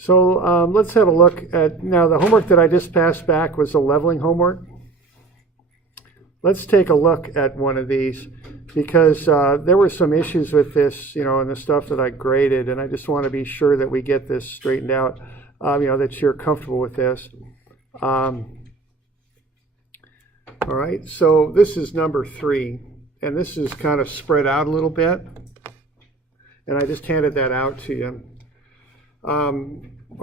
So let's have a look at, now the homework that I just passed back was the leveling homework. Let's take a look at one of these because there were some issues with this, and the stuff that I graded, and I just want to be sure that we get this straightened out, that you're comfortable with this. All right, so this is number 3, and this is kind of spread out a little bit, and I just handed that out to you. All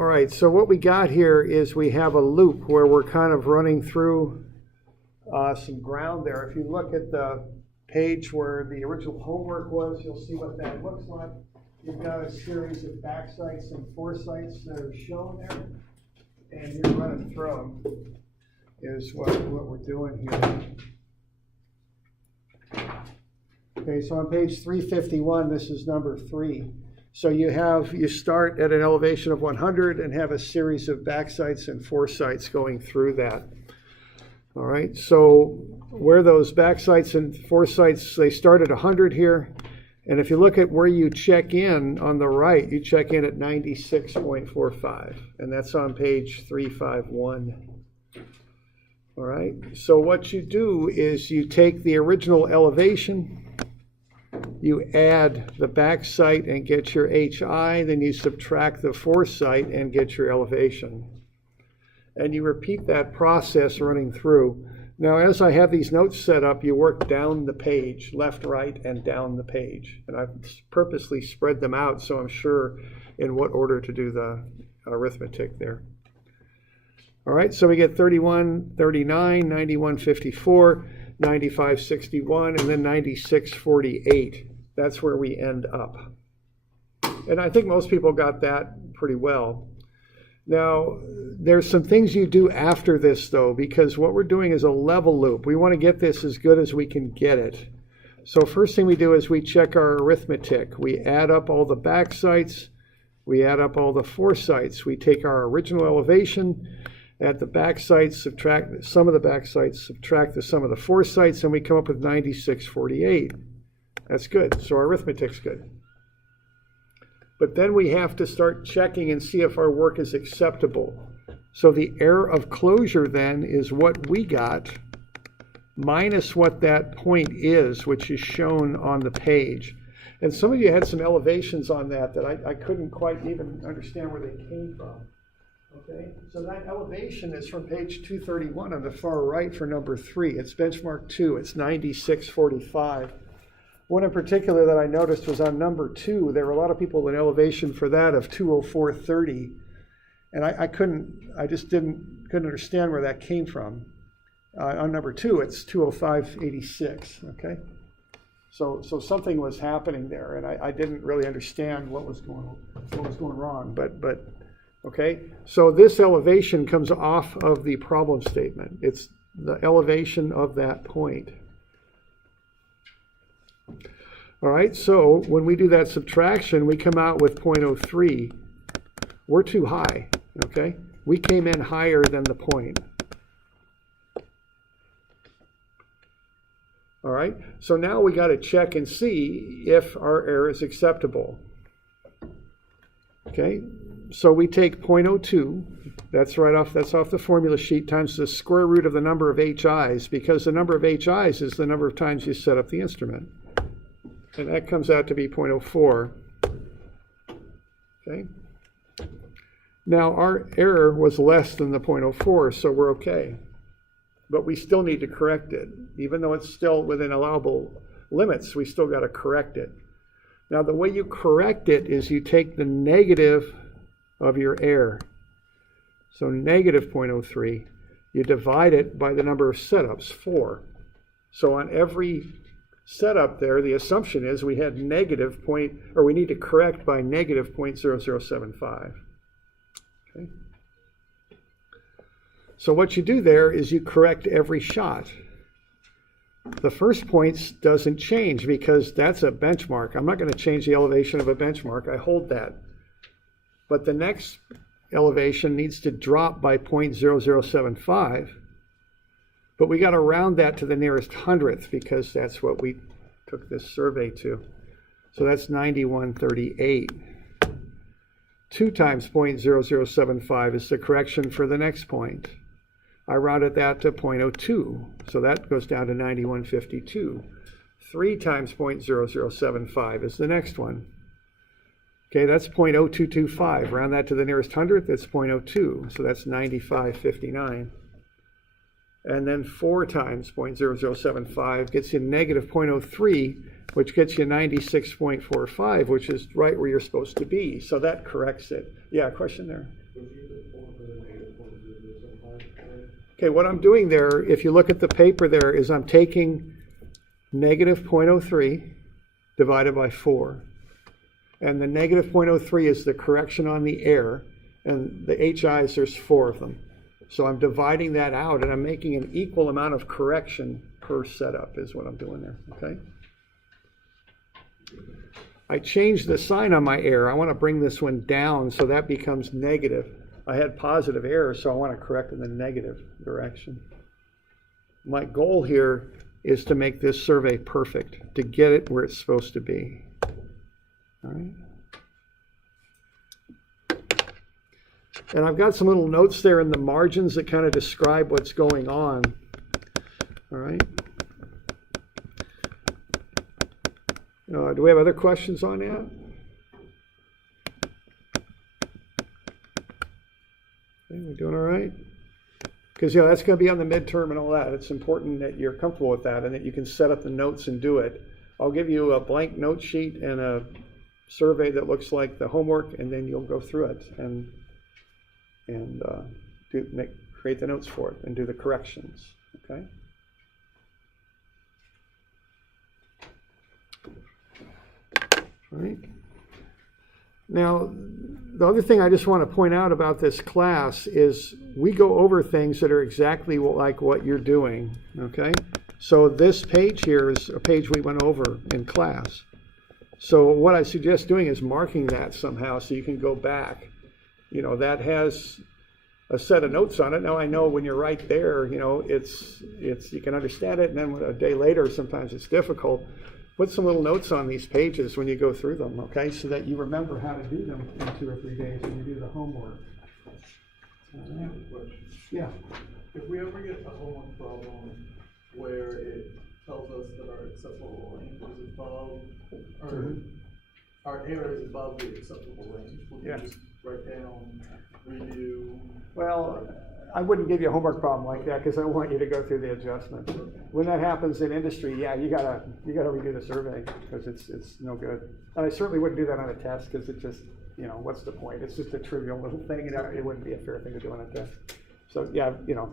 right, so what we got here is we have a loop where we're kind of running through some ground there. If you look at the page where the original homework was, you'll see what that looks like. You've got a series of backsites and foresights that are shown there, and you're running through them is what we're doing here. Okay, so on page 351, this is number 3. So you start at an elevation of 100 and have a series of backsites and foresights going through that. All right, so where those backsites and foresights, they start at 100 here. And if you look at where you check in on the right, you check in at 96.45. And that's on page 351. All right, so what you do is you take the original elevation, you add the backsight and get your HI, then you subtract the foresight and get your elevation. And you repeat that process running through. Now, as I have these notes set up, you work down the page, left, right, and down the page. And I've purposely spread them out so I'm sure in what order to do the arithmetic there. All right, so we get 31, 39, 91, 54, 95, 61, and then 96, 48. That's where we end up. And I think most people got that pretty well. Now, there's some things you do after this, though, because what we're doing is a level loop. We want to get this as good as we can get it. So first thing we do is we check our arithmetic. We add up all the backsites. We add up all the foresights. We take our original elevation, add the backsites, subtract the sum of the backsites, subtract the sum of the foresights, and we come up with 96.48. That's good. So our arithmetic's good. But then we have to start checking and see if our work is acceptable. So the error of closure then is what we got minus what that point is, which is shown on the page. And some of you had some elevations on that I couldn't quite even understand where they came from. Okay, so that elevation is from page 231 on the far right for number 3. It's benchmark 2. It's 96.45. One in particular that I noticed was on number 2. There were a lot of people with an elevation for that of 204.30, and I just couldn't understand where that came from. On number 2, it's 205.86. Okay, so something was happening there, and I didn't really understand what was going wrong. But okay, so this elevation comes off of the problem statement. It's the elevation of that point. All right, so when we do that subtraction, we come out with 0.03. We're too high, okay? We came in higher than the point. All right, so now we got to check and see if our error is acceptable. Okay, so we take 0.02, that's off the formula sheet, times the square root of the number of HIs, because the number of HIs is the number of times you set up the instrument. And that comes out to be 0.04. Okay. Now our error was less than the 0.04, so we're okay. But we still need to correct it. Even though it's still within allowable limits, we still got to correct it. Now the way you correct it is you take the negative of your error. So negative 0.03, you divide it by the number of setups, 4. So on every setup there, the assumption is we had we need to correct by negative 0.0075. Okay. So what you do there is you correct every shot. The first points doesn't change because that's a benchmark. I'm not going to change the elevation of a benchmark. I hold that. But the next elevation needs to drop by 0.0075. But we got to round that to the nearest hundredth because that's what we took this survey to. So that's 91.38. 2 times 0.0075 is the correction for the next point. I rounded that to 0.02, so that goes down to 9152. 3 times 0.0075 is the next one. Okay, that's 0.0225. Round that to the nearest hundredth, it's 0.02, so that's 9559. And then 4 times 0.0075 gets you negative 0.03, which gets you 96.45, which is right where you're supposed to be. So that corrects it. Yeah, question there? Okay, what I'm doing there, if you look at the paper there, is I'm taking negative 0.03 divided by 4. And the negative 0.03 is the correction on the error, and the HIs, there's 4 of them. So I'm dividing that out, and I'm making an equal amount of correction per setup is what I'm doing there, okay? I changed the sign on my error. I want to bring this one down so that becomes negative. I had positive error, so I want to correct in the negative direction. My goal here is to make this survey perfect, to get it where it's supposed to be. All right. And I've got some little notes there in the margins that kind of describe what's going on. All right. Do we have other questions on that? Okay, we're doing all right? Because that's going to be on the midterm and all that. It's important that you're comfortable with that and that you can set up the notes and do it. I'll give you a blank note sheet and a survey that looks like the homework, and then you'll go through it and create the notes for it and do the corrections. Okay. All right. Now, the other thing I just want to point out about this class is we go over things that are exactly like what you're doing. Okay. So this page here is a page we went over in class. So what I suggest doing is marking that somehow so you can go back. That has a set of notes on it. Now I know when you're right there, it's you can understand it, and then a day later sometimes it's difficult. Put some little notes on these pages when you go through them, okay, so that you remember how to do them in 2 or 3 days when you do the homework. I have a question. Yeah. If we ever get a homework problem where it tells us that our acceptable range is above, or our error is above the acceptable range, would you just write down, redo? Well, I wouldn't give you a homework problem like that because I want you to go through the adjustment. When that happens in industry, you gotta redo the survey because it's no good. And I certainly wouldn't do that on a test because it just, what's the point? It's just a trivial little thing, and it wouldn't be a fair thing to do on a test. So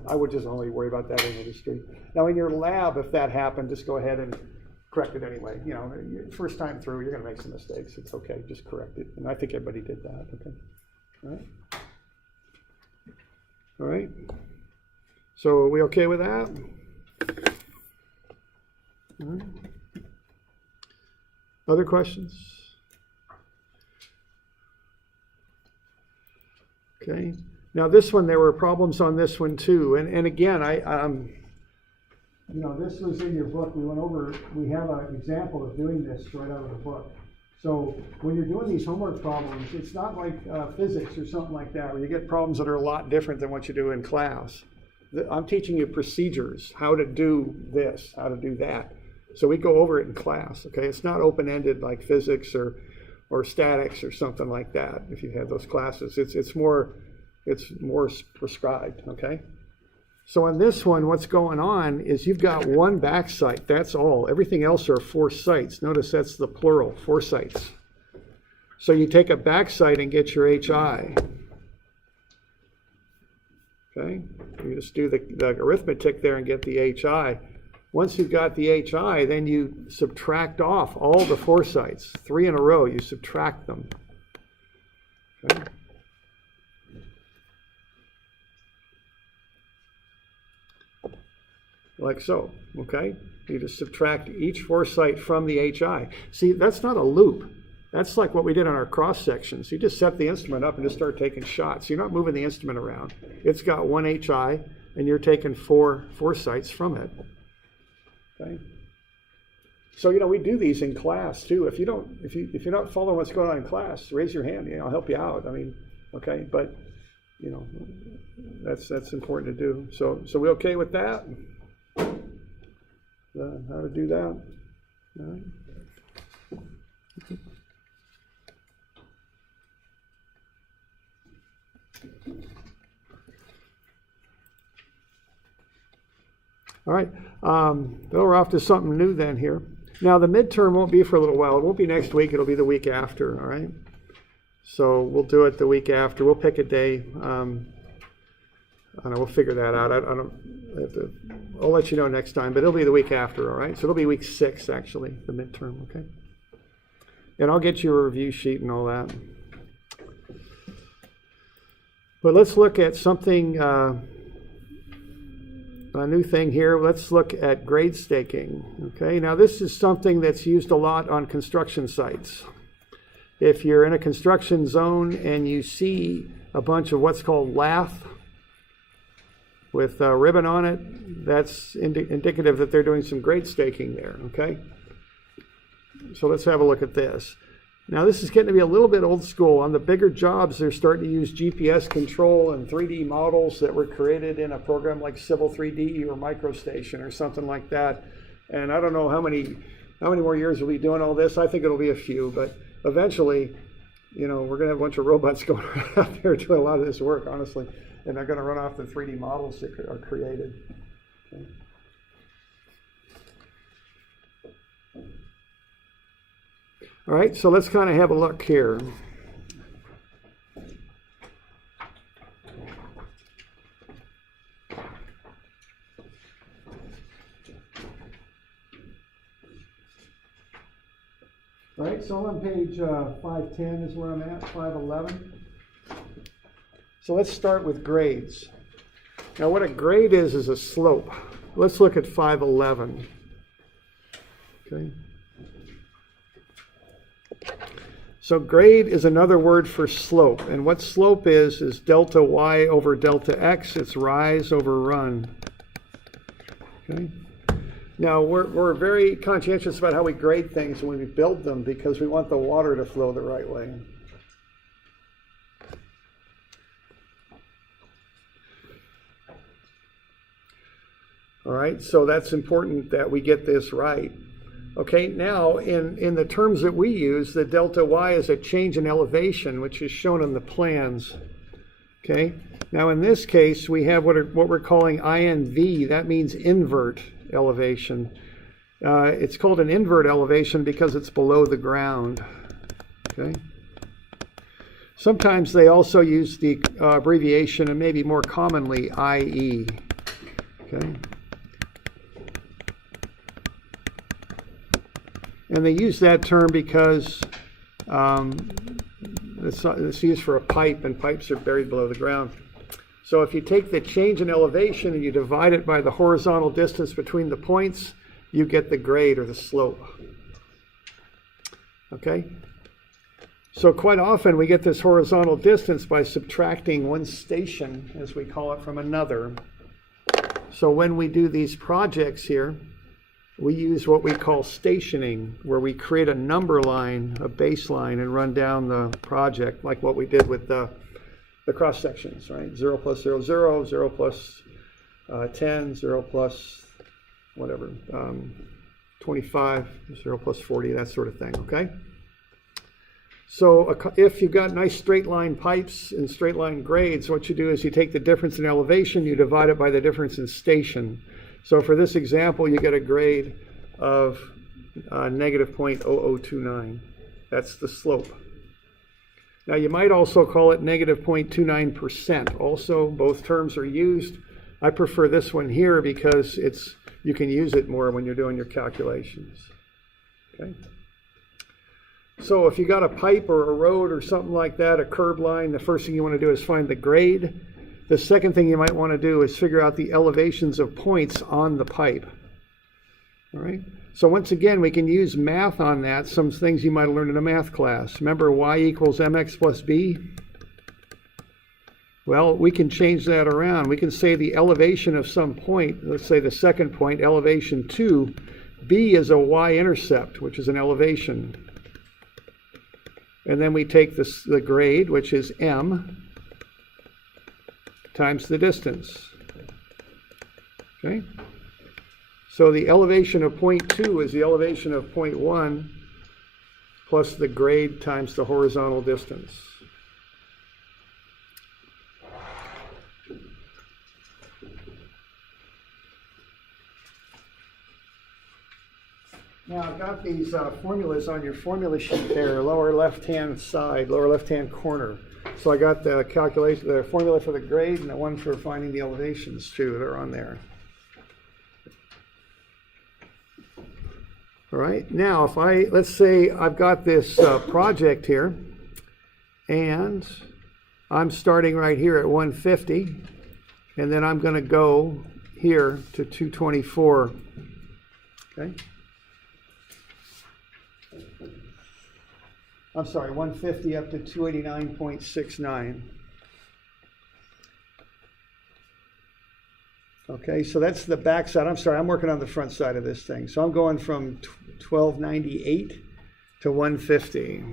I would just only worry about that in industry. Now in your lab, if that happened, just go ahead and correct it anyway. First time through, you're gonna make some mistakes. It's okay, just correct it. And I think everybody did that, okay? All right. All right. So are we okay with that? All right. Other questions? Okay. Now this one, there were problems on this one too. And again, this was in your book. We have an example of doing this right out of the book. So when you're doing these homework problems, it's not like physics or something like that, where you get problems that are a lot different than what you do in class. I'm teaching you procedures, how to do this, how to do that. So we go over it in class, okay? It's not open-ended like physics or statics or something like that, if you have those classes. It's more prescribed, okay? So on this one, what's going on is you've got one back site, that's all. Everything else are 4 sites. Notice that's the plural, 4 sites. So you take a back site and get your HI. Okay, you just do the arithmetic there and get the HI. Once you've got the HI, then you subtract off all the 4 sites, 3 in a row, you subtract them. Okay. Like so, okay? You just subtract each 4 site from the HI. See, that's not a loop. That's like what we did on our cross sections. You just set the instrument up and just start taking shots. You're not moving the instrument around. It's got 1 HI, and you're taking 4 sites from it. Okay? So, we do these in class too. If you're not following what's going on in class, raise your hand. I'll help you out. Okay, but that's important to do. So we okay with that? How to do that? All right. All right, we're off to something new then here. Now the midterm won't be for a little while. It won't be next week. It'll be the week after. All right. So we'll do it the week after. We'll pick a day. I don't know. We'll figure that out. I'll let you know next time. But it'll be the week after. All right. So it'll be week 6 actually, the midterm. Okay. And I'll get you a review sheet and all that. But let's look at something. A new thing here, let's look at grade staking. Okay, now this is something that's used a lot on construction sites. If you're in a construction zone and you see a bunch of what's called lath with a ribbon on it, that's indicative that they're doing some grade staking there. Okay, so let's have a look at this. Now this is getting to be a little bit old school. On the bigger jobs, they're starting to use GPS control and 3D models that were created in a program like Civil 3D or MicroStation or something like that. And I don't know how many more years we'll be doing all this. I think it'll be a few, but eventually, we're going to have a bunch of robots going out there doing a lot of this work, honestly. And they're going to run off the 3D models that are created. Okay. All right, so let's kind of have a look here. All right, so on page 510 is where I'm at, 511. So let's start with grades. Now what a grade is a slope. Let's look at 511. Okay. So grade is another word for slope. And what slope is delta y over delta x. It's rise over run. Okay. Now we're very conscientious about how we grade things when we build them because we want the water to flow the right way. All right, so that's important that we get this right. Okay, now in the terms that we use, the delta y is a change in elevation, which is shown on the plans. Okay, now in this case, we have what we're calling INV. That means invert elevation. It's called an invert elevation because it's below the ground. Okay. Sometimes they also use the abbreviation, and maybe more commonly, IE. Okay. And they use that term because it's used for a pipe, and pipes are buried below the ground. So if you take the change in elevation and you divide it by the horizontal distance between the points, you get the grade or the slope. Okay? So quite often we get this horizontal distance by subtracting one station, as we call it, from another. So when we do these projects here, we use what we call stationing, where we create a number line, a baseline, and run down the project, like what we did with the cross sections, right? 0 plus 0, 0, 0 plus 10, 0 plus whatever, 25, 0 plus 40, that sort of thing, okay? So if you've got nice straight line pipes and straight line grades, what you do is you take the difference in elevation, you divide it by the difference in station. So for this example, you get a grade of negative 0.0029. That's the slope. Now you might also call it negative 0.29%. Also, both terms are used. I prefer this one here because you can use it more when you're doing your calculations. Okay. So if you got a pipe or a road or something like that, a curb line, the first thing you want to do is find the grade. The second thing you might want to do is figure out the elevations of points on the pipe. All right. So once again, we can use math on that, some things you might have learned in a math class. Remember y equals mx plus b? Well, we can change that around. We can say the elevation of some point, let's say the second point, elevation 2, B is a y-intercept, which is an elevation. And then we take the grade, which is m, times the distance. Okay? So the elevation of point 2 is the elevation of point 1 plus the grade times the horizontal distance. Now I've got these formulas on your formula sheet there, lower left-hand side, lower left-hand corner. So I got the calculation, the formula for the grade and the one for finding the elevations too. They're on there. All right. Now, let's say I've got this project here, and I'm starting right here at 150, and then I'm going to go here to 224. Okay. I'm sorry, 150 up to 289.69. Okay, so that's the back side. I'm sorry, I'm working on the front side of this thing. So I'm going from 1298 to 150.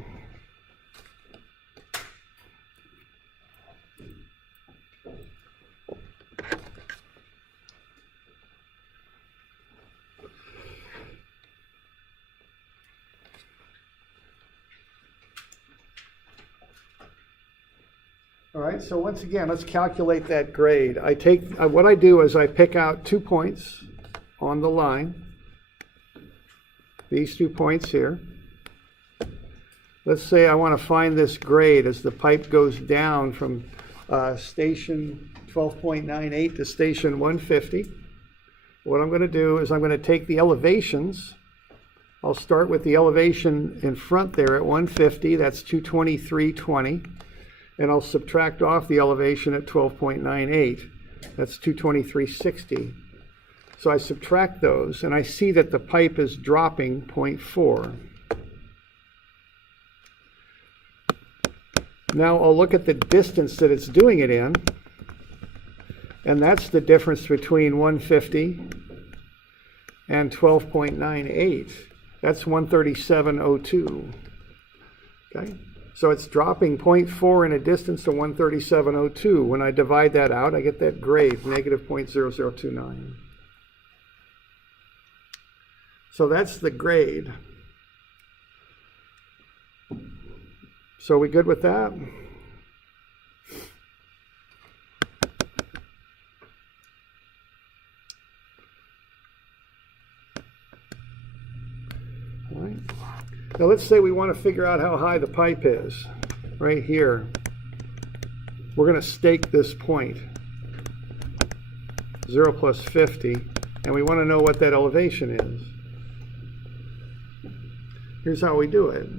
All right, so once again, let's calculate that grade. What I do is I pick out 2 points on the line, these 2 points here. Let's say I want to find this grade as the pipe goes down from station 12.98 to station 150. What I'm going to do is I'm going to take the elevations. I'll start with the elevation in front there at 150, that's 223.20. And I'll subtract off the elevation at 12.98. That's 223.60. So I subtract those, and I see that the pipe is dropping 0.4. Now I'll look at the distance that it's doing it in, and that's the difference between 150 and 12.98. That's 137.02. Okay? So it's dropping 0.4 in a distance to 137.02. When I divide that out, I get that grade, negative 0.0029. So that's the grade. So are we good with that? All right. Now let's say we want to figure out how high the pipe is. Right here. We're going to stake this point, 0 plus 50, and we want to know what that elevation is. Here's how we do it.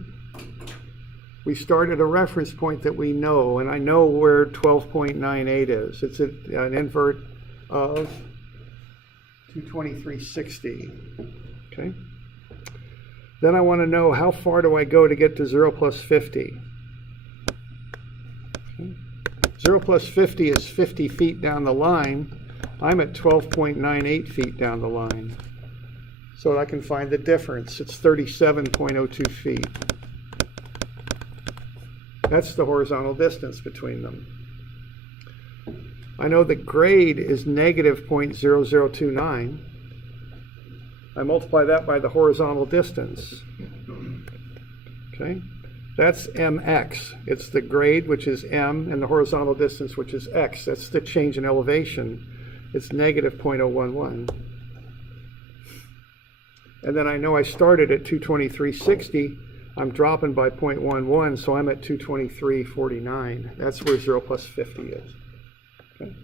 We start at a reference point that we know, and I know where 12.98 is. It's an invert of 223.60. Okay? Then I want to know how far do I go to get to 0 plus 50. Okay. 0 plus 50 is 50 feet down the line. I'm at 12.98 feet down the line. So I can find the difference. It's 37.02 feet. That's the horizontal distance between them. I know the grade is negative 0.0029. I multiply that by the horizontal distance. Okay, that's mx. It's the grade, which is m, and the horizontal distance, which is x. That's the change in elevation. It's negative 0.011. And then I know I started at 223.60. I'm dropping by 0.11, so I'm at 223.49. That's where 0 plus 50 is. Okay.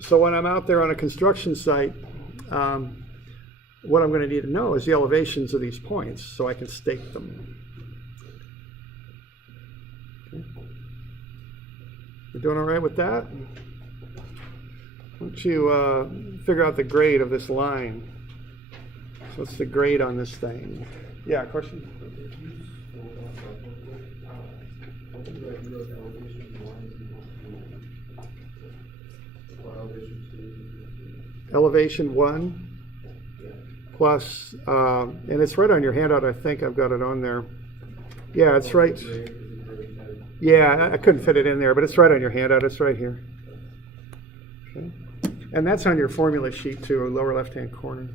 So when I'm out there on a construction site, what I'm going to need to know is the elevations of these points so I can stake them. Okay. We're doing all right with that? Why don't you figure out the grade of this line? So what's the grade on this thing? Yeah, question? Elevation 1 plus, and it's right on your handout, I think I've got it on there. Yeah, it's right. Yeah, I couldn't fit it in there, but it's right on your handout, it's right here. Okay. And that's on your formula sheet too, lower left-hand corner.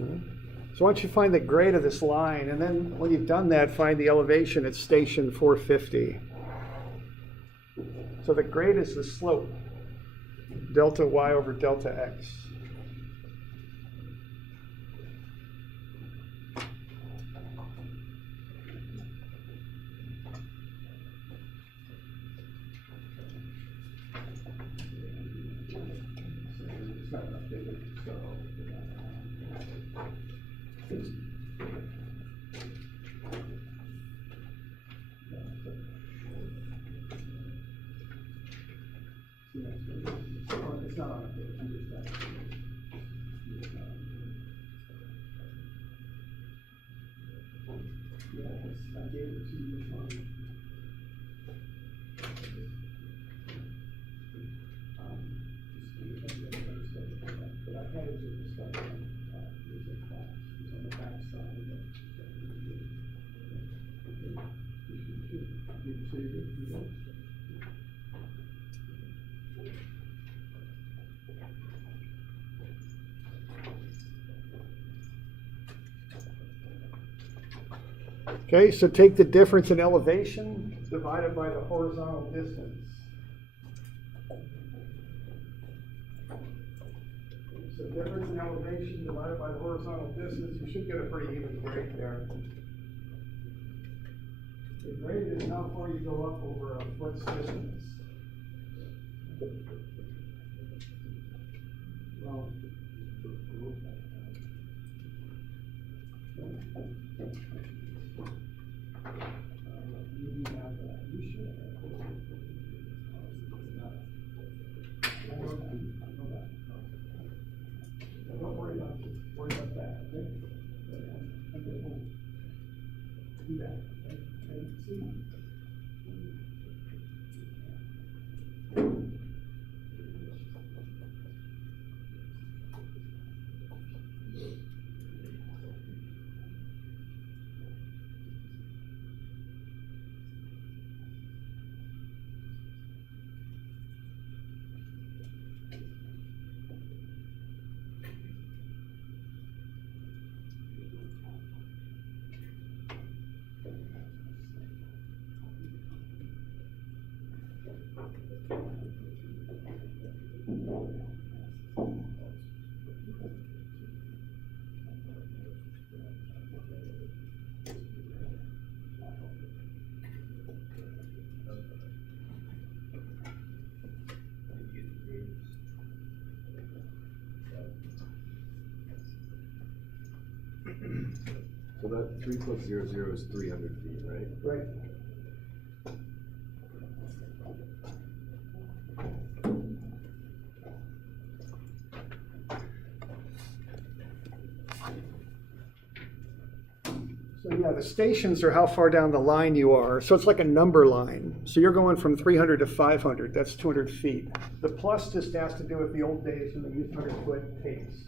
Okay. So once you find the grade of this line, and then when you've done that, find the elevation at station 450. So the grade is the slope, delta y over delta x. It's not on the page, I'm just I gave it to you. But I had it to discuss using class. It's on the back side of it. Okay, so take the difference in elevation divided by the horizontal distance. So difference in elevation divided by the horizontal distance, you should get a pretty even grade there. The grade is how far you go up over a foot's distance. Well, you do have that. You should have that. I know that. Don't worry about that, okay? Okay, we'll do that, okay? Okay, see? So that 3 plus 0, 0 is 300 feet, right? Right. So yeah, the stations are how far down the line you are. So it's like a number line. So you're going from 300 to 500, that's 200 feet. The plus just has to do with the old days when they used 100-foot tapes.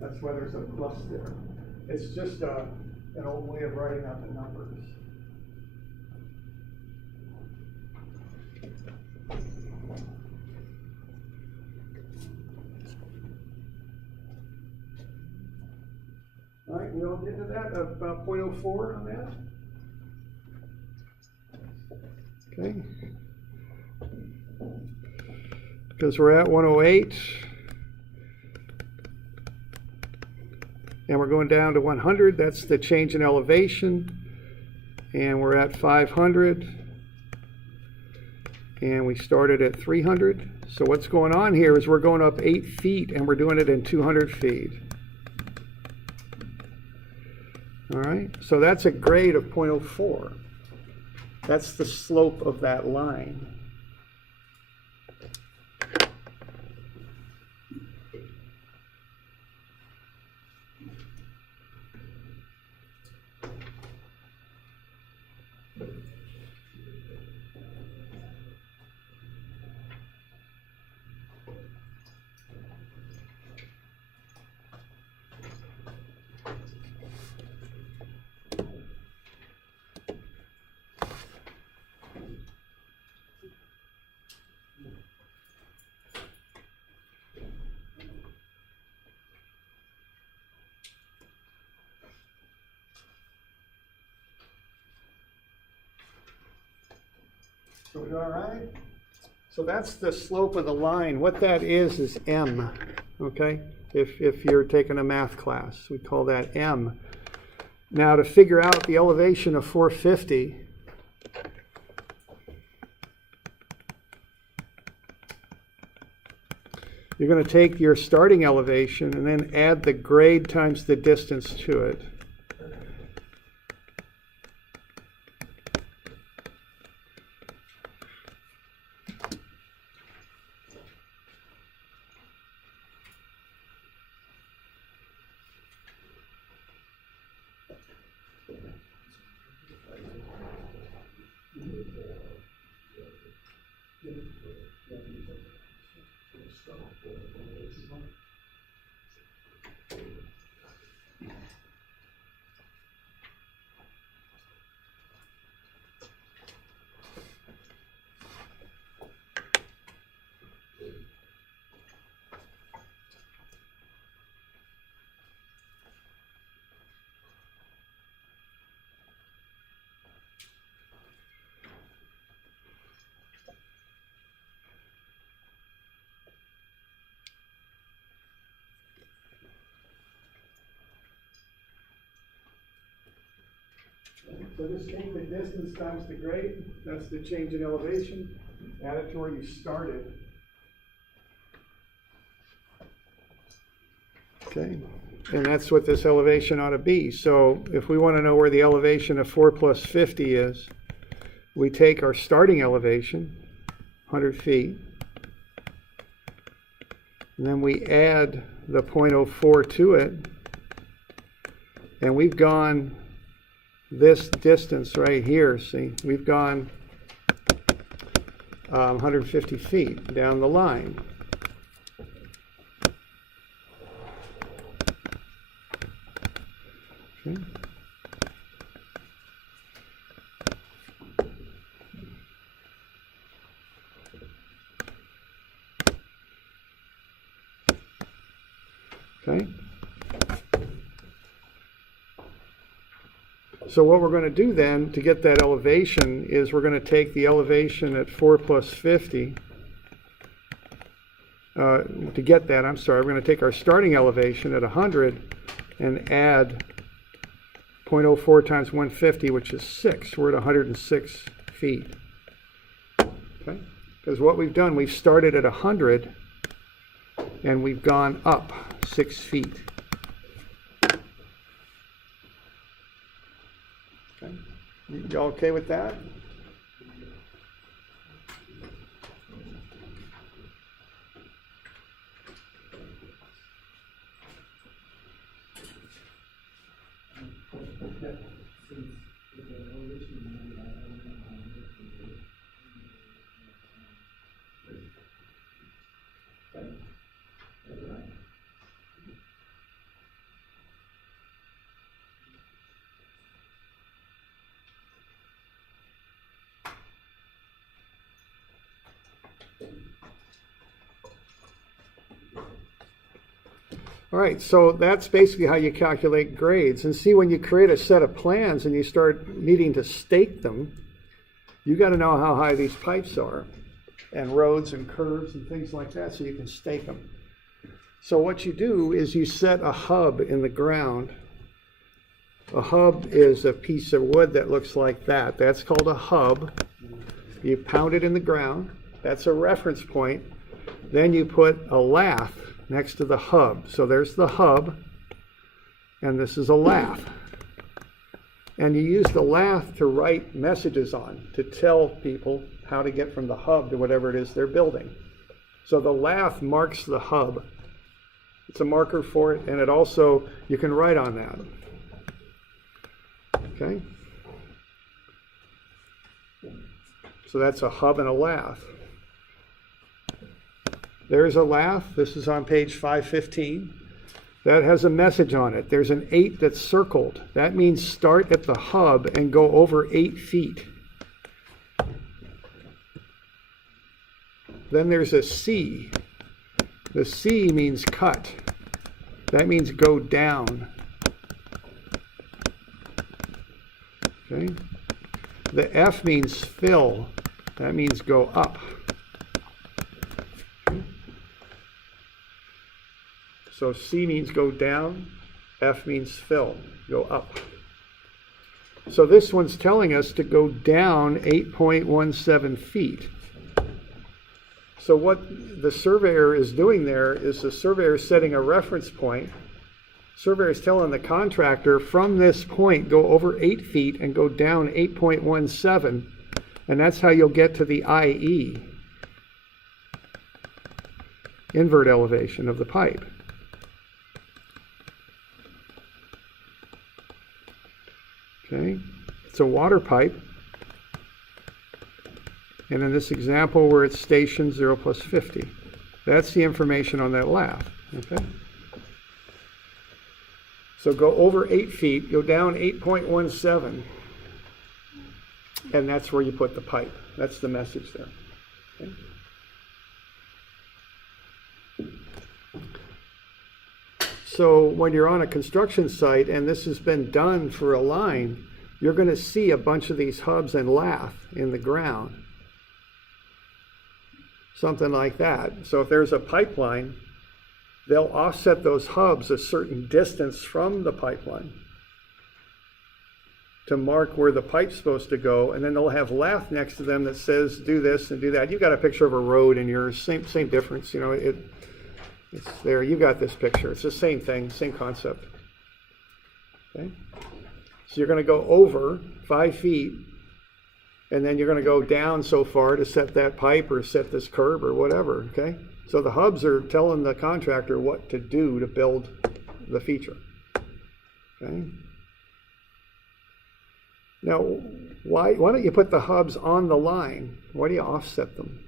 That's why there's a plus there. It's just an old way of writing out the numbers. All right, we all get to that, about 0.04 on that? Okay. Because we're at 108. And we're going down to 100, that's the change in elevation. And we're at 500. And we started at 300. So what's going on here is we're going up 8 feet and we're doing it in 200 feet. All right, so that's a grade of 0.04. That's the slope of that line. So we all right? So that's the slope of the line. What that is m, okay? If you're taking a math class, we call that m. Now to figure out the elevation of 450, you're going to take your starting elevation and then add the grade times the distance to it. So just take the distance times the grade, that's the change in elevation, add it to where you started. Okay, and that's what this elevation ought to be. So if we want to know where the elevation of 4 plus 50 is, we take our starting elevation, 100 feet, and then we add the 0.04 to it, and we've gone this distance right here. See, we've gone 150 feet down the line. Okay. Okay. So what we're going to do then to get that elevation is we're going to take the elevation at 4 plus 50. To get that, I'm sorry, we're going to take our starting elevation at 100 and add 0.04 times 150, which is 6. We're at 106 feet. Okay? Because what we've done, we've started at 100 and we've gone up 6 feet. Okay. You all okay with that? All right, so that's basically how you calculate grades. And see, when you create a set of plans and you start needing to stake them, you got to know how high these pipes are, and roads and curves and things like that, so you can stake them. So what you do is you set a hub in the ground. A hub is a piece of wood that looks like that. That's called a hub. You pound it in the ground. That's a reference point. Then you put a lath next to the hub. So there's the hub, and this is a lath. And you use the lath to write messages on, to tell people how to get from the hub to whatever it is they're building. So the lath marks the hub. It's a marker for it, and it also, you can write on that. Okay? So that's a hub and a lath. There's a lath. This is on page 515. That has a message on it. There's an 8 that's circled. That means start at the hub and go over 8 feet. Then there's a C. The C means cut. That means go down. Okay? The F means fill. That means go up. So C means go down, F means fill, go up. So this one's telling us to go down 8.17 feet. So what the surveyor is doing there is the surveyor is setting a reference point. Surveyor is telling the contractor from this point go over 8 feet and go down 8.17, and that's how you'll get to the IE, invert elevation of the pipe. Okay, it's a water pipe. And in this example where it's station 0 plus 50, that's the information on that lath. Okay. So go over 8 feet, go down 8.17, and that's where you put the pipe. That's the message there. Okay. So when you're on a construction site and this has been done for a line, you're going to see a bunch of these hubs and lath in the ground. Something like that. So if there's a pipeline, they'll offset those hubs a certain distance from the pipeline to mark where the pipe's supposed to go, and then they'll have lath next to them that says do this and do that. You've got a picture of a road in yours, same difference, you know, it's there. You got this picture. It's the same thing, same concept. Okay? So you're going to go over 5 feet, and then you're going to go down so far to set that pipe or set this curb or whatever, okay? So the hubs are telling the contractor what to do to build the feature, okay? Now, why don't you put the hubs on the line? Why do you offset them?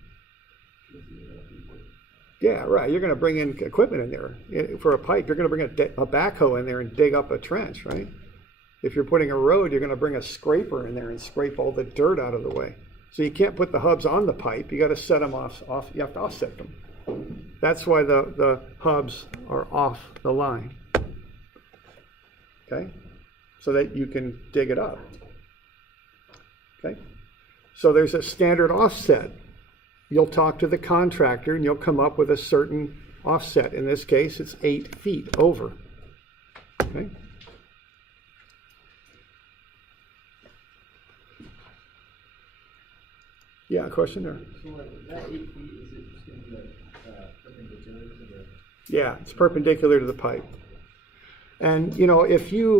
Yeah, right. You're going to bring in equipment in there. For a pipe, you're going to bring a backhoe in there and dig up a trench, right? If you're putting a road, you're going to bring a scraper in there and scrape all the dirt out of the way. So you can't put the hubs on the pipe. You got to set them off. You have to offset them. That's why the hubs are off the line. Okay? So that you can dig it up. Okay? So there's a standard offset. You'll talk to the contractor and you'll come up with a certain offset. In this case, it's 8 feet over. Okay? Yeah, question there? So like that 8 feet, is it just going to be like perpendicular to the... Yeah, it's perpendicular to the pipe. And you know,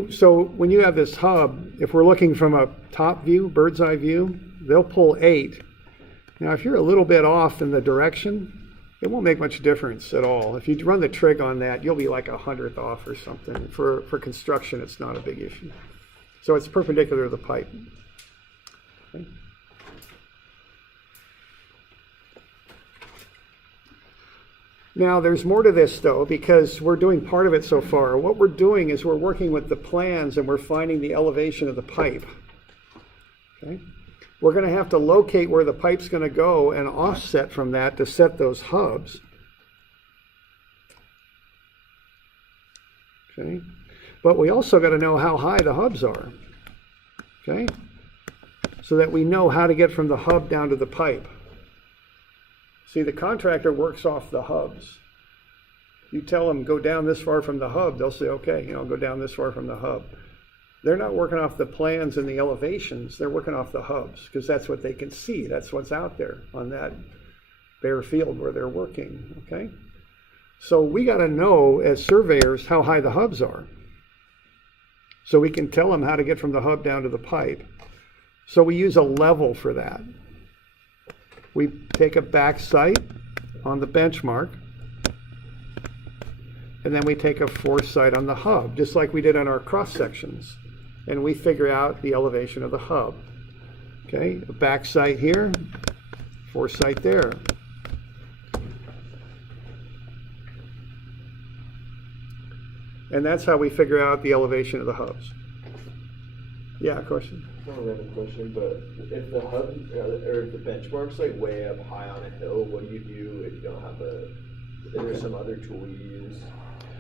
so when you have this hub, if we're looking from a top view, bird's eye view, they'll pull 8. Now, if you're a little bit off in the direction, it won't make much difference at all. If you run the trig on that, you'll be like 1/100th off or something. For construction, it's not a big issue. So it's perpendicular to the pipe. Okay. Now, there's more to this, though, because we're doing part of it so far. What we're doing is we're working with the plans and we're finding the elevation of the pipe. Okay? We're going to have to locate where the pipe's going to go and offset from that to set those hubs. Okay? But we also got to know how high the hubs are. Okay? So that we know how to get from the hub down to the pipe. See, the contractor works off the hubs. You tell them, go down this far from the hub, they'll say, okay, go down this far from the hub. They're not working off the plans and the elevations, they're working off the hubs, because that's what they can see, that's what's out there on that bare field where they're working, okay? So we got to know, as surveyors, how high the hubs are. So we can tell them how to get from the hub down to the pipe. So we use a level for that. We take a back sight on the benchmark, and then we take a foresight on the hub, just like we did on our cross sections, and we figure out the elevation of the hub. Okay, a back sight here, foresight there. And that's how we figure out the elevation of the hubs. Yeah, question? Not a random question, but if the hub or if the benchmark's like way up high on a hill, what do you do if you don't have is there some other tool you use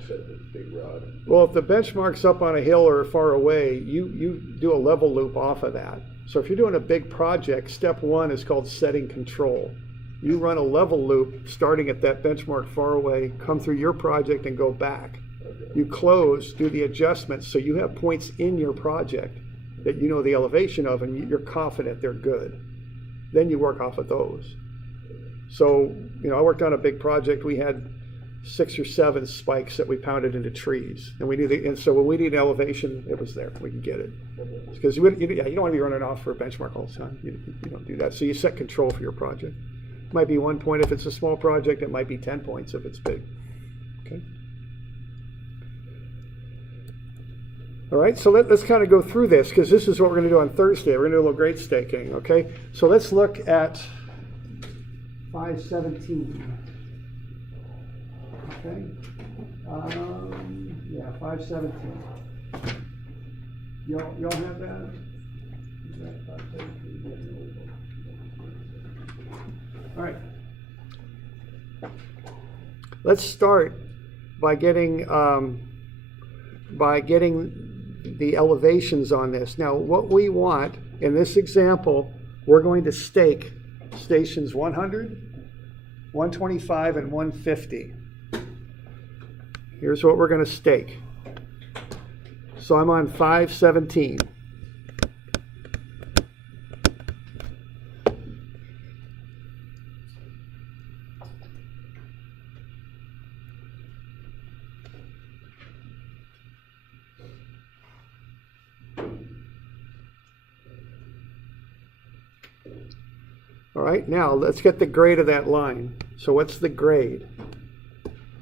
except the big rod? Well, if the benchmark's up on a hill or far away, you do a level loop off of that. So if you're doing a big project, step one is called setting control. You run a level loop starting at that benchmark far away, come through your project and go back. You close, do the adjustments, so you have points in your project that you know the elevation of and you're confident they're good. Then you work off of those. So, I worked on a big project. We had 6 or 7 spikes that we pounded into trees, and we knew and so when we need elevation, it was there. We could get it because you don't want to be running off for a benchmark all the time. You don't do that. So you set control for your project. It might be 1 point if it's a small project. It might be 10 points if it's big. Okay. All right. So let's kind of go through this because this is what we're going to do on Thursday. We're going to do a little grade staking. Okay. So let's look at 517. Okay. Yeah, 517. Y'all have that? All right. Let's start by getting the elevations on this. Now, what we want in this example, we're going to stake stations 100, 125, and 150. Here's what we're going to stake. So I'm on 517. All right, now let's get the grade of that line. So what's the grade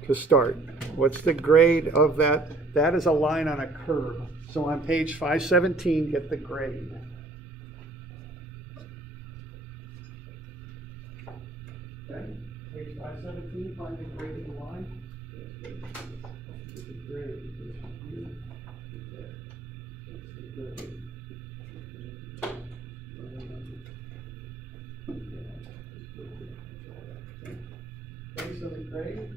to start? What's the grade of that? That is a line on a curve. So on page 517, get the grade. Okay, page 517, find the grade of the line. Get the grade. Base of the grade.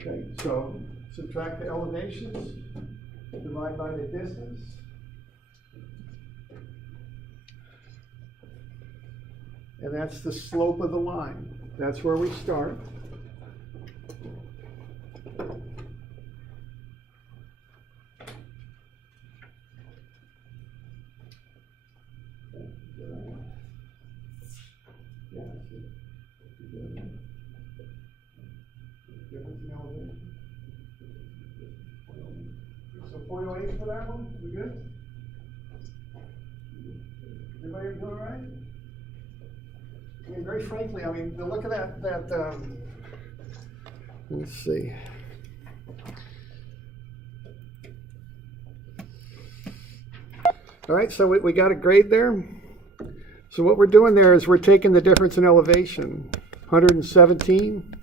Okay, so subtract the elevations, divide by the distance. And that's the slope of the line. That's where we start. So 0.08 for that one, we good? Everybody doing all right? I mean, very frankly, I mean, look at that, let's see. All right, so we got a grade there. So what we're doing there is we're taking the difference in elevation, 117,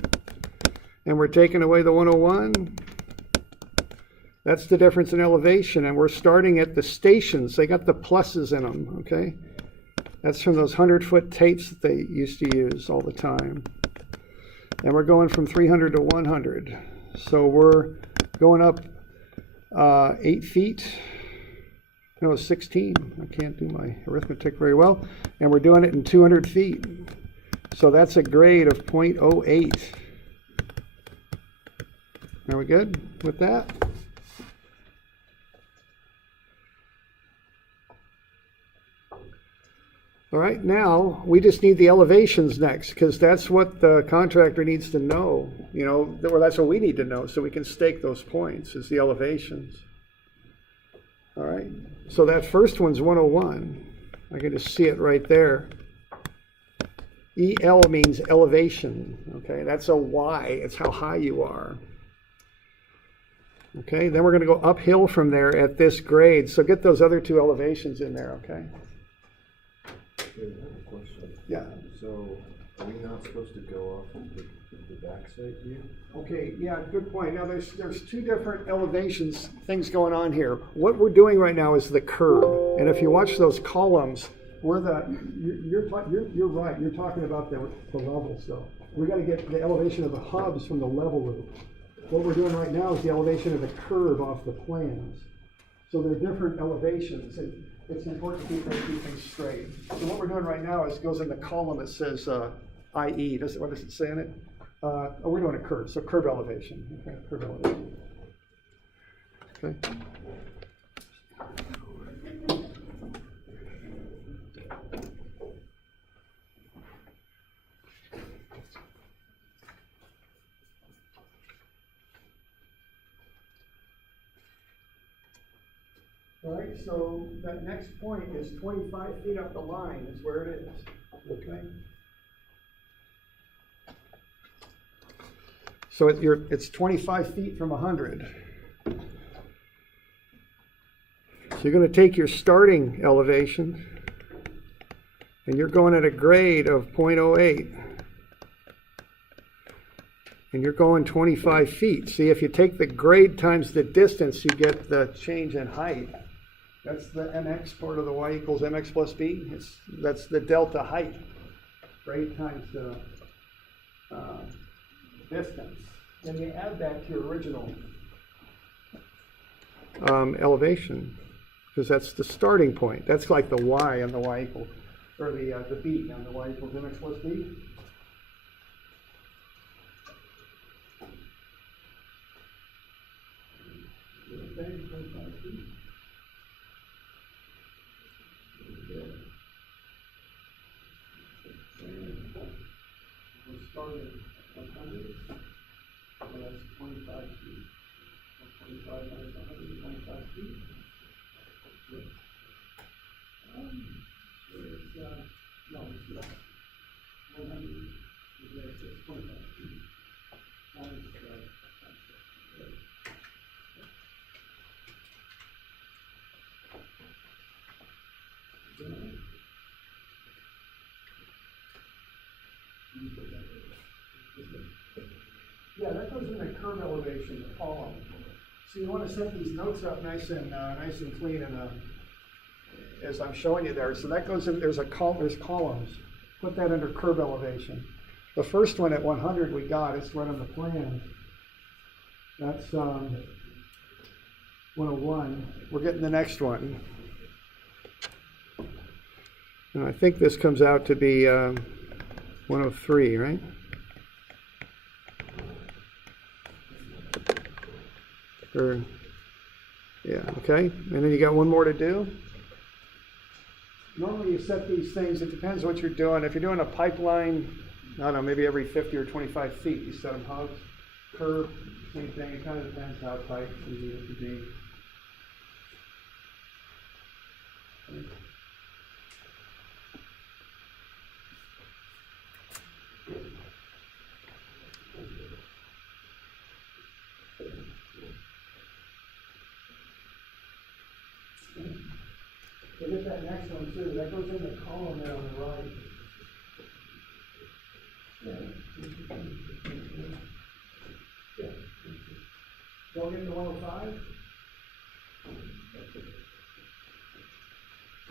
and we're taking away the 101. That's the difference in elevation, and we're starting at the stations. They got the pluses in them, okay? That's from those 100-foot tapes that they used to use all the time. And we're going from 300 to 100. So we're going up 8 feet. No, 16. I can't do my arithmetic very well. And we're doing it in 200 feet. So that's a grade of 0.08. Are we good with that? All right, now we just need the elevations next, because that's what the contractor needs to know, or that's what we need to know, so we can stake those points, is the elevations. All right, so that first one's 101. I can just see it right there. EL means elevation, okay? That's a Y, it's how high you are. Okay, then we're going to go uphill from there at this grade, so get those other two elevations in there, okay? I have a question. Yeah. So, are we not supposed to go off of the backside view? Okay, yeah, good point. Now, there's two different elevations, things going on here. What we're doing right now is the curb, and if you watch those columns, you're right. You're talking about the levels, though. We got to get the elevation of the hubs from the level loop. What we're doing right now is the elevation of the curb off the plans. So they're different elevations, and it's important to keep those two things straight. So what we're doing right now is goes in the column that says IE. What does it say in it? We're doing a curve, so curb elevation. Okay, curb elevation. Okay. All right, so that next point is 25 feet up the line is where it is, okay? So it's 25 feet from 100. So you're going to take your starting elevation, and you're going at a grade of 0.08. And you're going 25 feet. See, if you take the grade times the distance, you get the change in height. That's the mx part of the y equals mx plus b. That's the delta height. Grade times the distance. Then you add that to your original elevation, because that's the starting point. That's like the y on the y equals, or the b on the y equals mx plus b. Started 100, so that's 25 feet. 25 minus 125 feet. So it's, no, it's not. 100 is there, so it's 25 feet. Minus yeah, that goes in the curve elevation, the column. So you want to set these notes up nice and clean, and as I'm showing you there. So that goes in. There's columns. Put that under curve elevation. The first one at 100 we got. It's right on the plan. That's 101. We're getting the next one, and I think this comes out to be 103, right? Yeah, okay. And then you got one more to do. Normally you set these things, it depends what you're doing. If you're doing a pipeline, I don't know, maybe every 50 or 25 feet, you set them hubs. Curve, same thing. It kind of depends how tight you need it to be. So get that next one too. That goes in the column there on the right. Yeah. Don't get to 105.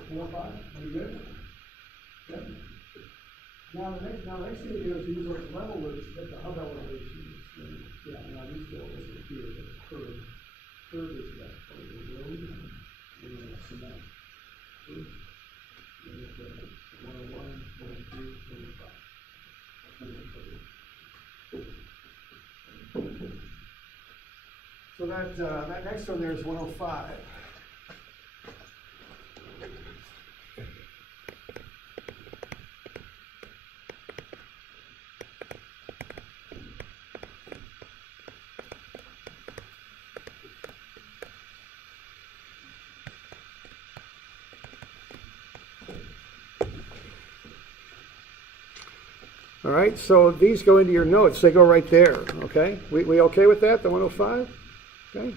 105. Are you good? Yep. Now the next thing to do is use those level loops at the hub elevations. Yeah. Now these go over here. The curve. Curve is that part of the road. We're going to cement. 101, 103, 105. So that next one there is 105. All right, so these go into your notes. They go right there, okay? We okay with that, the 105? Okay.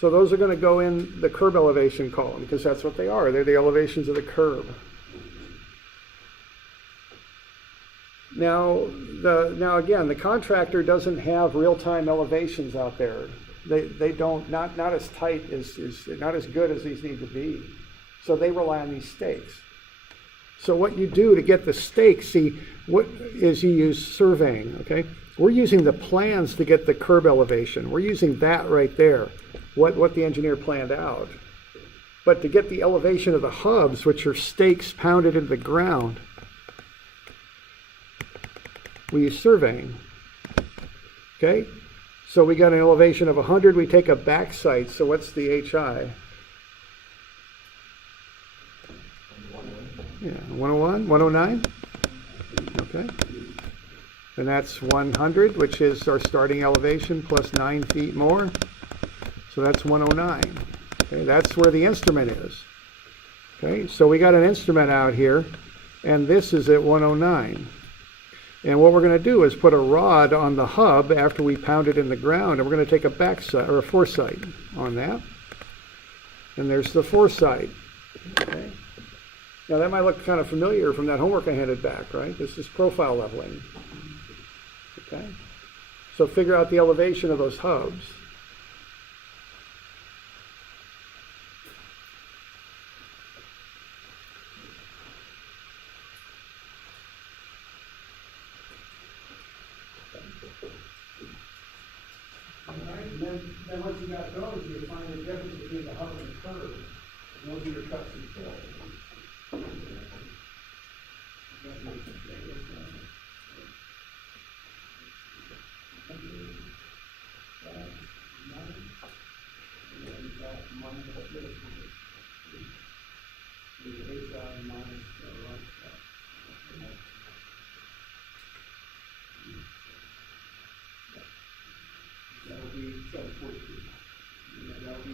So those are going to go in the curb elevation column because that's what they are. They're the elevations of the curb. Now again, the contractor doesn't have real-time elevations out there. They don't, not as tight as not as good as these need to be. So they rely on these stakes. So what you do to get the stakes, see, what is you use surveying, okay? We're using the plans to get the curb elevation. We're using that right there, what the engineer planned out. But to get the elevation of the hubs, which are stakes pounded into the ground, we use surveying, okay? So we got an elevation of 100, we take a back site, so what's the HI? Yeah, 101, 109, okay. And that's 100, which is our starting elevation, plus 9 feet more. So that's 109. Okay, that's where the instrument is. Okay, so we got an instrument out here, and this is at 109. And what we're going to do is put a rod on the hub after we pound it in the ground, and we're going to take a backside or a foresight on that. And there's the foresight. Okay. Now that might look kind of familiar from that homework I handed back, right? This is profile leveling. Okay. So figure out the elevation of those hubs. Then once you got those, you find the difference between the hub and the curve. And those are your cuts and fills. That'll be 742. That'll be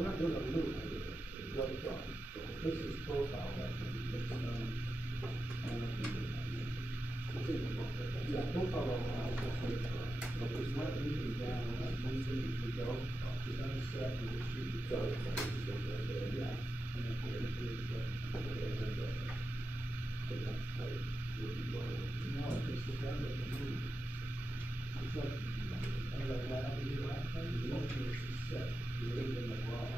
we're not doing a loop. This is profile. Yeah, profile allows us to, but there's not anything down, and that's one thing if we go, there's not a step in the street. So, yeah. And then here it is, no, it's the ground that can move. It's like, I was like, what happened to you last time? The motion is the step, you leave in the wall.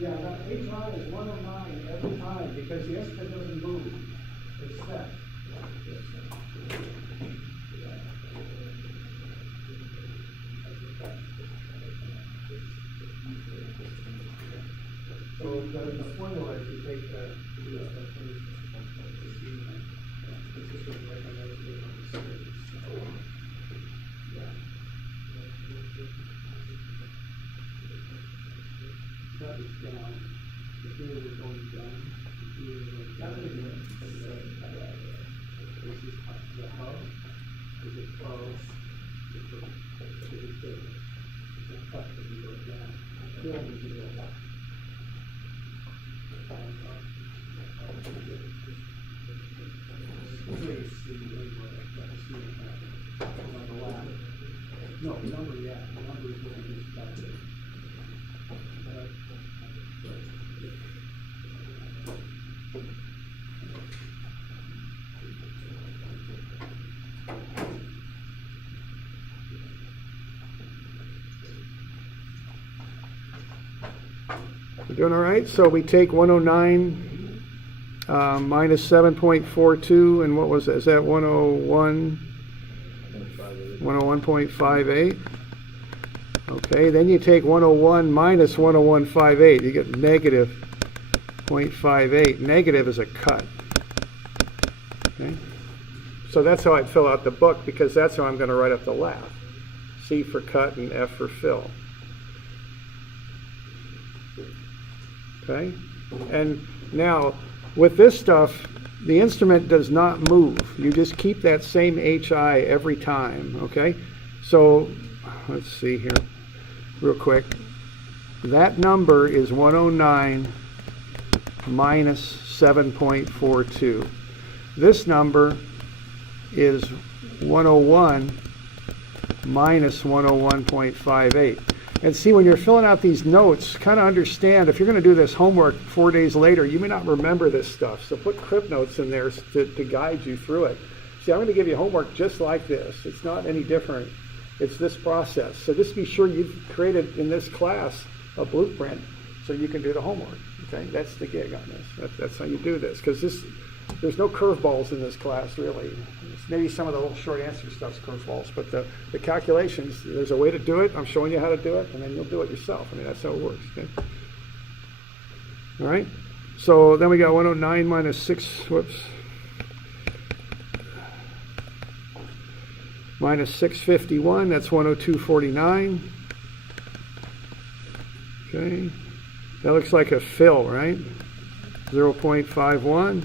Yeah, that HI is 109 every time because the estimate doesn't move. It's set. So the formula is you take the it's just right on the that is down. The here we're going down. The here we're going down. This is the hub. Is it 12? Is it big? It's a cut that we go down. Here we go up. No, number, yeah. The number is what we just started. We're doing all right. So we take 109 minus 7.42, and what was that? Is that 101? 101.58. Okay, then you take 101 minus 101.58. You get negative 0.58. Negative is a cut. Okay, So that's how I'd fill out the book, because that's how I'm going to write up the lath. C for cut and F for fill. Okay? And now, with this stuff, the instrument does not move. You just keep that same HI every time, okay? So, let's see here, real quick. That number is 109 minus 7.42. This number is 101 minus 101.58. And see, when you're filling out these notes, kind of understand, if you're going to do this homework 4 days later, you may not remember this stuff. So put crib notes in there to guide you through it. See, I'm going to give you homework just like this. It's not any different. It's this process. So just be sure you've created in this class a blueprint so you can do the homework. Okay, that's the gig on this. That's how you do this. Because there's no curveballs in this class, really. Maybe some of the little short answer stuff's curveballs, but the calculations, there's a way to do it. I'm showing you how to do it, and then you'll do it yourself. I mean, that's how it works. Okay? All right. So then we got 109 minus 6. Whoops. Minus 651. That's 102.49. Okay. That looks like a fill, right? 0.51.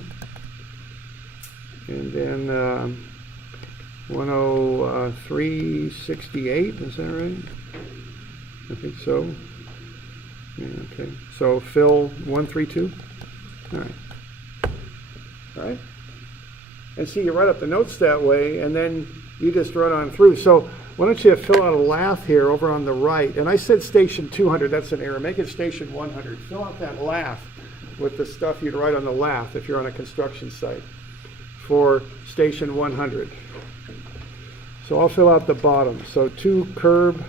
And then 103.68, is that right? I think so. Yeah, okay. So fill 132. All right. All right. And see, you write up the notes that way, and then you just run on through. So why don't you fill out a lath here over on the right? And I said station 200. That's an error. Make it station 100. Fill out that lath with the stuff you'd write on the lath if you're on a construction site for station 100. So I'll fill out the bottom. So 2 curb,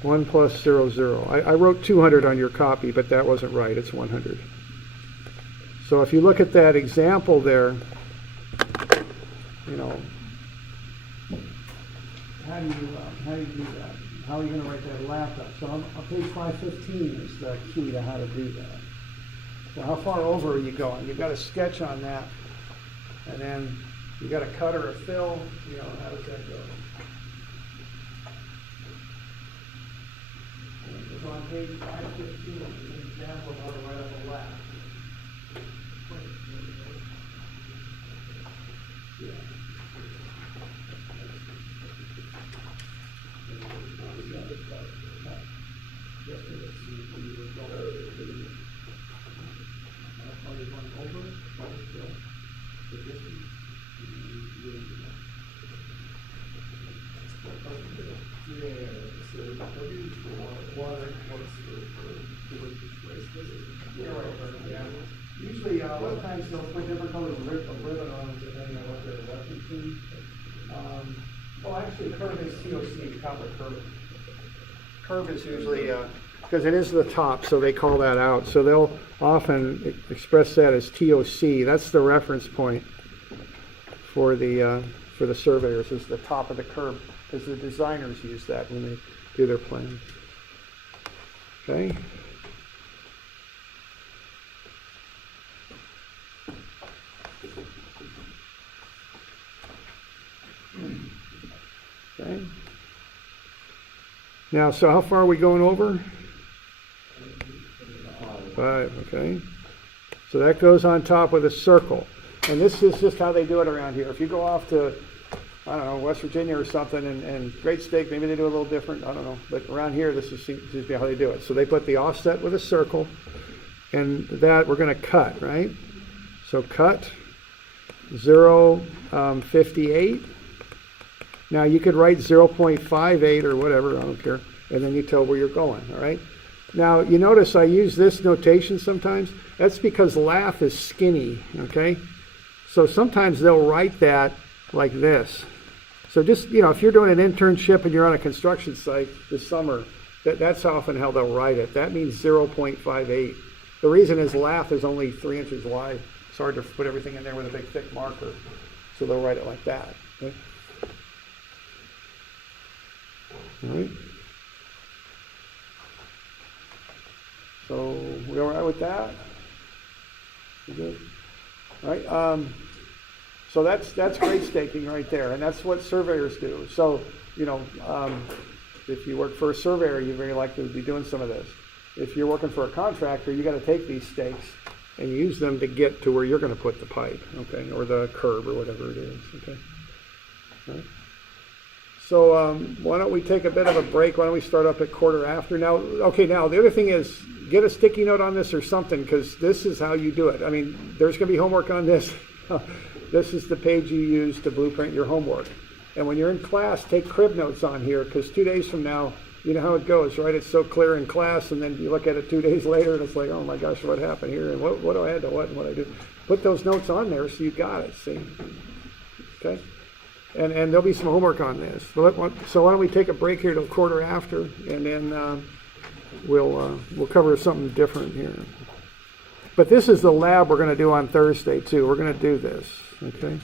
1 plus 0, 0. I wrote 200 on your copy, but that wasn't right. It's 100. So if you look at that example there, you know, how do you do that? How are you going to write that lath up? So on page 515 is the key to how to do that. So how far over are you going? You've got a sketch on that. And then you got a cut or a fill, you know, how does that go? So on page 515, an example of how to write up a lath. Yeah. Usually, a lot of times they'll put different colors of ribbon on them depending on what they're referencing. Well, actually, curve is COC, copper curve. Curve is usually, because it is the top, so they call that out. So they'll often express that as TOC. That's the reference point for the surveyors, is the top of the curve, because the designers use that when they do their plans. Okay. Okay. Now, so how far are we going over? 5, okay. So that goes on top with a circle. And this is just how they do it around here. If you go off to, I don't know, West Virginia or something, and Great Stake, maybe they do a little different, I don't know. But around here, this is how they do it. So they put the offset with a circle, and that we're going to cut, right? So cut 0.58. Now you could write 0.58 or whatever, I don't care, and then you tell where you're going, all right? Now you notice I use this notation sometimes. That's because lath is skinny, okay? So sometimes they'll write that like this. So just, you know, if you're doing an internship and you're on a construction site this summer, that's often how they'll write it. That means 0.58. The reason is lath is only 3 inches wide. It's hard to put everything in there with a big thick marker. So they'll write it like that. Okay? All right. So we all right with that? We good? All right. So that's grade staking right there, and that's what surveyors do. So, you know, if you work for a surveyor, you're very likely to be doing some of this. If you're working for a contractor, you got to take these stakes and use them to get to where you're going to put the pipe, okay, or the curb or whatever it is, okay. All right. So why don't we take a bit of a break? Why don't we start up at quarter after? Now, okay, now the other thing is get a sticky note on this or something, because this is how you do it. I mean, there's going to be homework on this. This is the page you use to blueprint your homework. And when you're in class, take crib notes on here, because 2 days from now, you know how it goes, right? It's so clear in class, and then you look at it 2 days later, and it's like, oh my gosh, what happened here? And what do I add to what, and what I do? Put those notes on there so you got it, see? Okay? And there'll be some homework on this. So why don't we take a break here till quarter after, and then we'll cover something different here. But this is the lab we're going to do on Thursday, too. We're going to do this, okay?